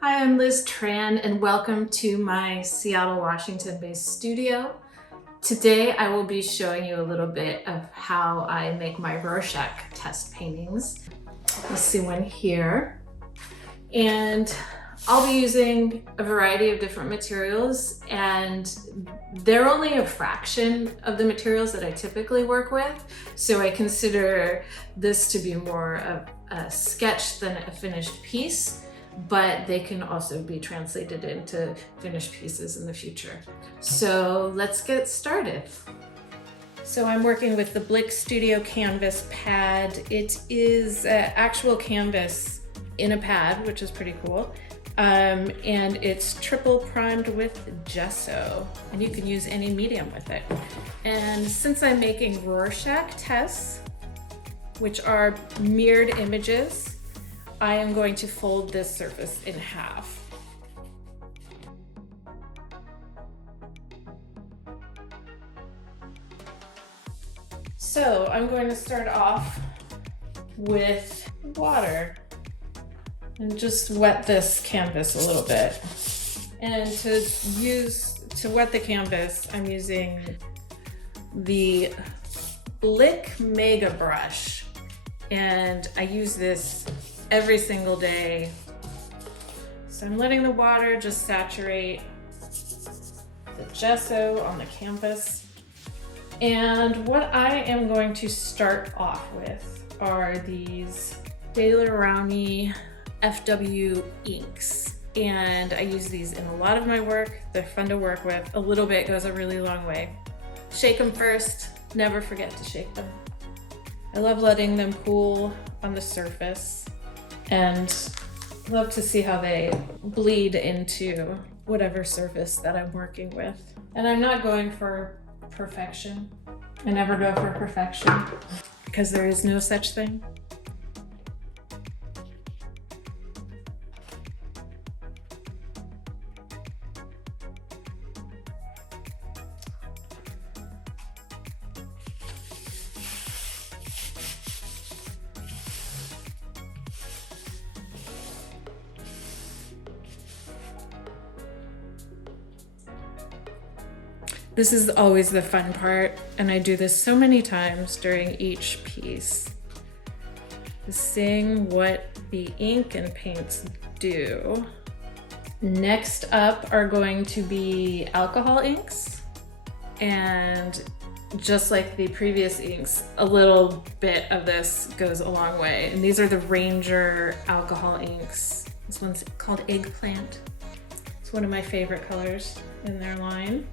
Hi, I'm Liz Tran and welcome to my Seattle, Washington-based studio. Today I will be showing you a little bit of how I make my Rorschach test paintings. You'll see one here. And I'll be using a variety of different materials, and they're only a fraction of the materials that I typically work with. So I consider this to be more of a sketch than a finished piece, but they can also be translated into finished pieces in the future. So let's get started. So I'm working with the Blick Studio Canvas pad. It is actual canvas in a pad, which is pretty cool. And it's triple primed with gesso, and you can use any medium with it. And since I'm making Rorschach tests, which are mirrored images, I am going to fold this surface in half. So I'm going to start off with water and just wet this canvas a little bit. And to wet the canvas, I'm using the Blick Mega Brush, and I use this every single day. So I'm letting the water just saturate the gesso on the canvas. And what I am going to start off with are these Daler-Rowney FW inks. And I use these in a lot of my work. They're fun to work with. A little bit goes a really long way. Shake them first. Never forget to shake them. I love letting them cool on the surface, and love to see how they bleed into whatever surface that I'm working with. And I'm not going for perfection. I never go for perfection because there is no such thing. This is always the fun part, and I do this so many times during each piece. Seeing what the ink and paints do. Next up are going to be alcohol inks, and just like the previous inks, a little bit of this goes a long way. And these are the Ranger alcohol inks. This one's called Eggplant. It's one of my favorite colors in their line.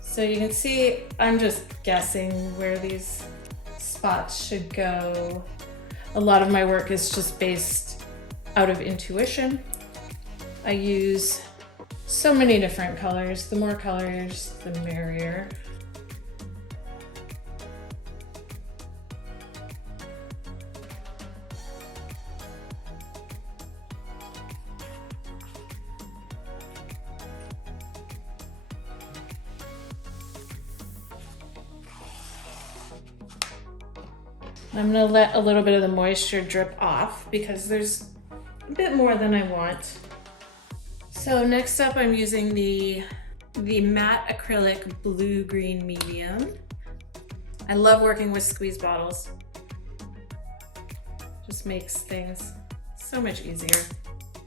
So you can see I'm just guessing where these spots should go. A lot of my work is just based out of intuition. I use so many different colors. The more colors, the merrier. I'm gonna let a little bit of the moisture drip off because there's a bit more than I want. So next up, I'm using the matte acrylic blue-green medium. I love working with squeeze bottles. Just makes things so much easier.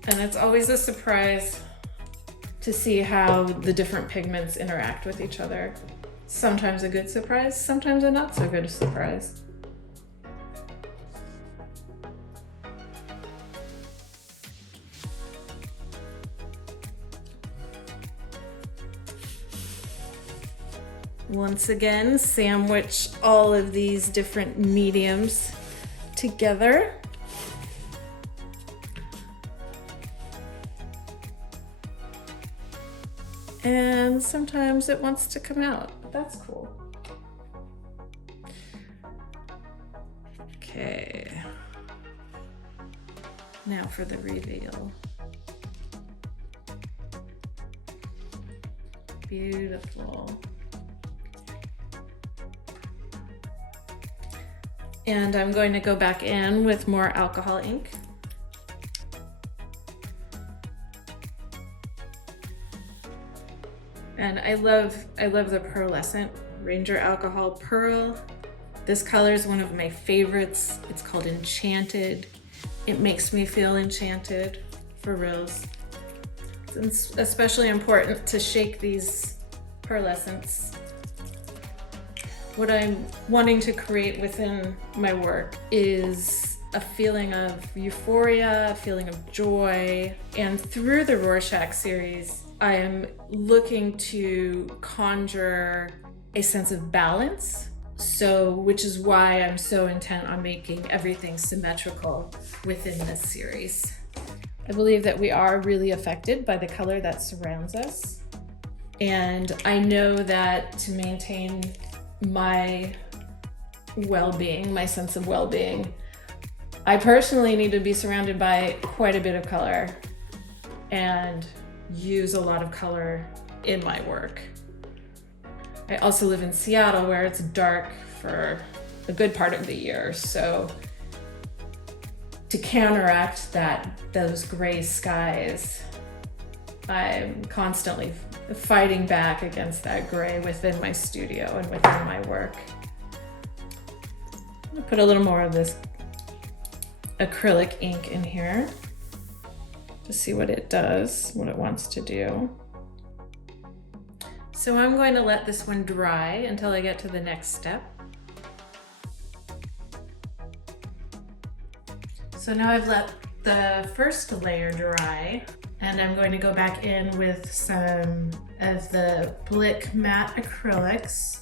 And it's always a surprise to see how the different pigments interact with each other. Sometimes a good surprise, sometimes a not so good surprise. Once again, sandwich all of these different mediums together. And sometimes it wants to come out. That's cool. Okay. Now for the reveal. Beautiful. And I'm going to go back in with more alcohol ink. And I love the pearlescent Ranger Alcohol Pearl. This color is one of my favorites. It's called Enchanted. It makes me feel enchanted, for reals. It's especially important to shake these pearlescents. What I'm wanting to create within my work is a feeling of euphoria, a feeling of joy. And through the Rorschach series, I am looking to conjure a sense of balance. Which is why I'm so intent on making everything symmetrical within this series. I believe that we are really affected by the color that surrounds us. And I know that to maintain my well-being, my sense of well-being, I personally need to be surrounded by quite a bit of color and use a lot of color in my work. I also live in Seattle, where it's dark for a good part of the year. So to counteract those gray skies, I'm constantly fighting back against that gray within my studio and within my work. I'm gonna put a little more of this acrylic ink in here to see what it does, what it wants to do. So I'm going to let this one dry until I get to the next step. So now I've let the first layer dry, and I'm going to go back in with some of the Blick matte acrylics.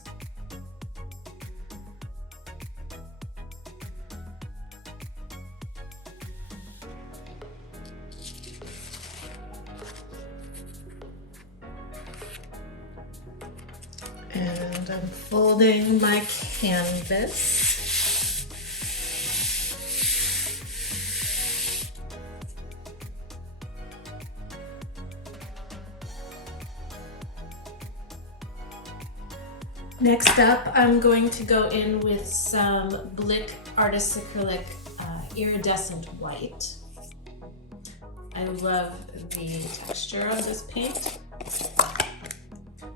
And I'm folding my canvas. Next up, I'm going to go in with some Blick Artist Acrylic Iridescent White. I love the texture of this paint.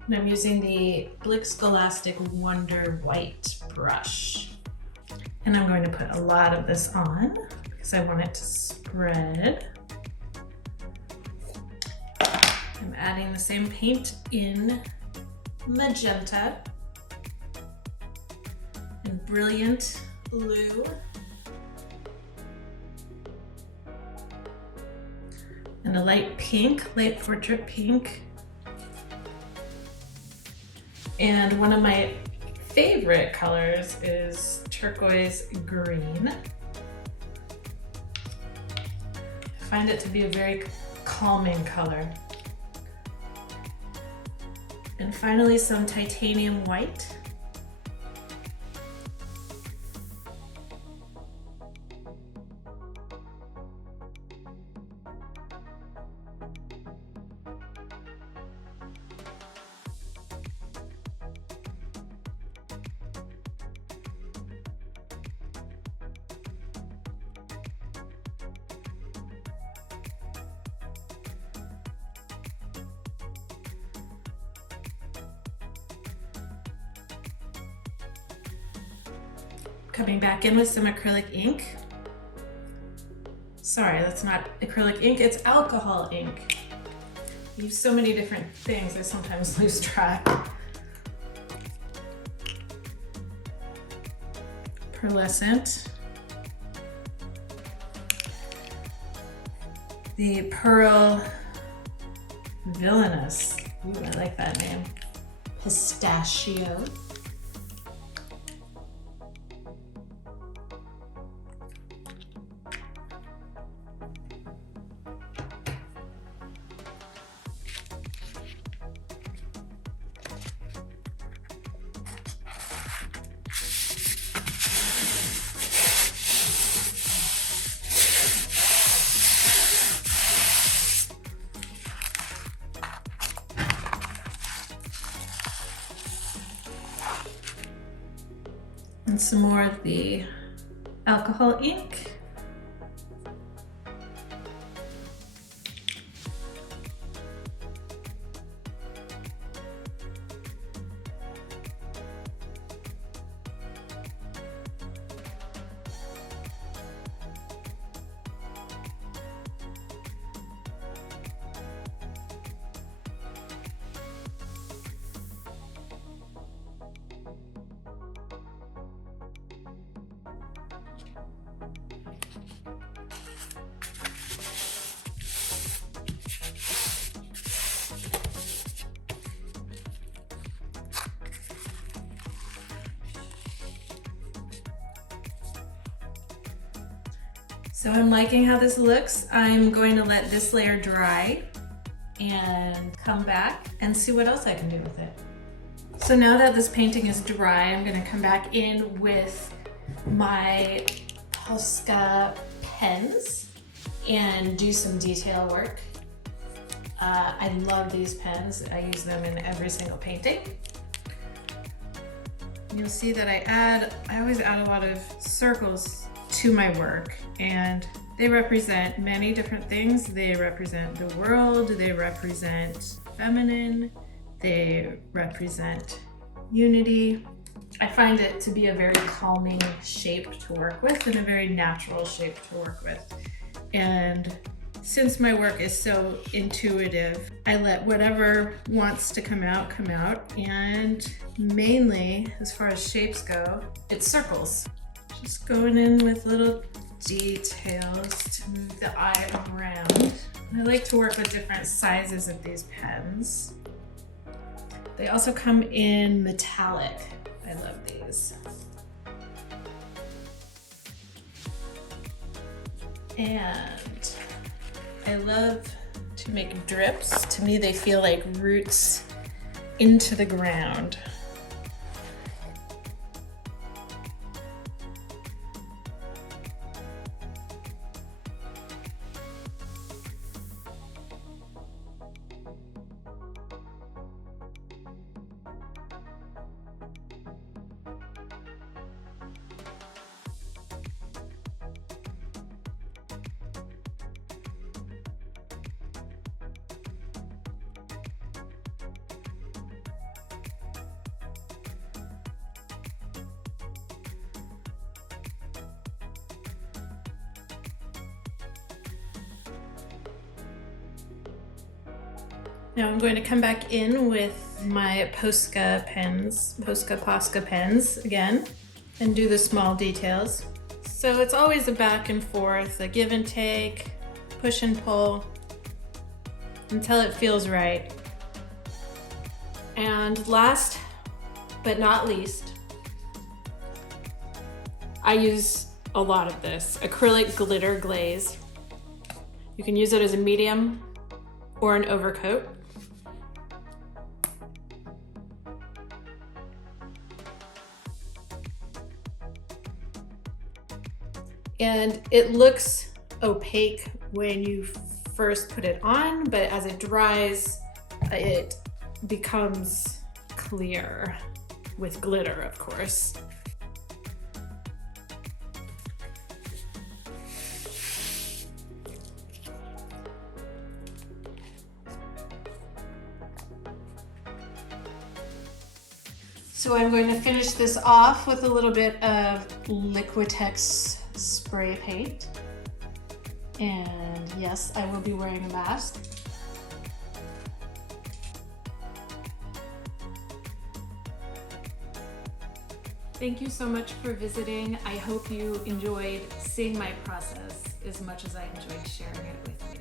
And I'm using the Blick Scholastic Wonder White brush. And I'm going to put a lot of this on because I want it to spread. I'm adding the same paint in magenta and brilliant blue. And a light pink, light portrait pink. And one of my favorite colors is turquoise green. I find it to be a very calming color. And finally, some titanium white. Coming back in with some acrylic ink. Sorry, that's not acrylic ink, it's alcohol ink. I use so many different things, I sometimes lose track. Pearlescent. The Pearl Villainous. Ooh, I like that name. Pistachio. And some more of the alcohol ink. So I'm liking how this looks. I'm going to let this layer dry and come back and see what else I can do with it. So now that this painting is dry, I'm gonna come back in with my Posca pens and do some detail work. I love these pens. I use them in every single painting. You'll see that I always add a lot of circles to my work, and they represent many different things. They represent the world, they represent feminine, they represent unity. I find it to be a very calming shape to work with and a very natural shape to work with. And since my work is so intuitive, I let whatever wants to come out, and mainly, as far as shapes go, it's circles. Just going in with little details to move the eye around. I like to work with different sizes of these pens. They also come in metallic. I love these. And I love to make drips. To me, they feel like roots into the ground. Now I'm going to come back in with my Posca pens again, and do the small details. So it's always a back and forth, a give and take, push and pull, until it feels right. And last but not least, I use a lot of this acrylic glitter glaze. You can use it as a medium or an overcoat. And it looks opaque when you first put it on, but as it dries, it becomes clear with glitter, of course. So I'm going to finish this off with a little bit of Liquitex spray paint. And yes, I will be wearing a mask. Thank you so much for visiting. I hope you enjoyed seeing my process as much as I enjoyed sharing it with you.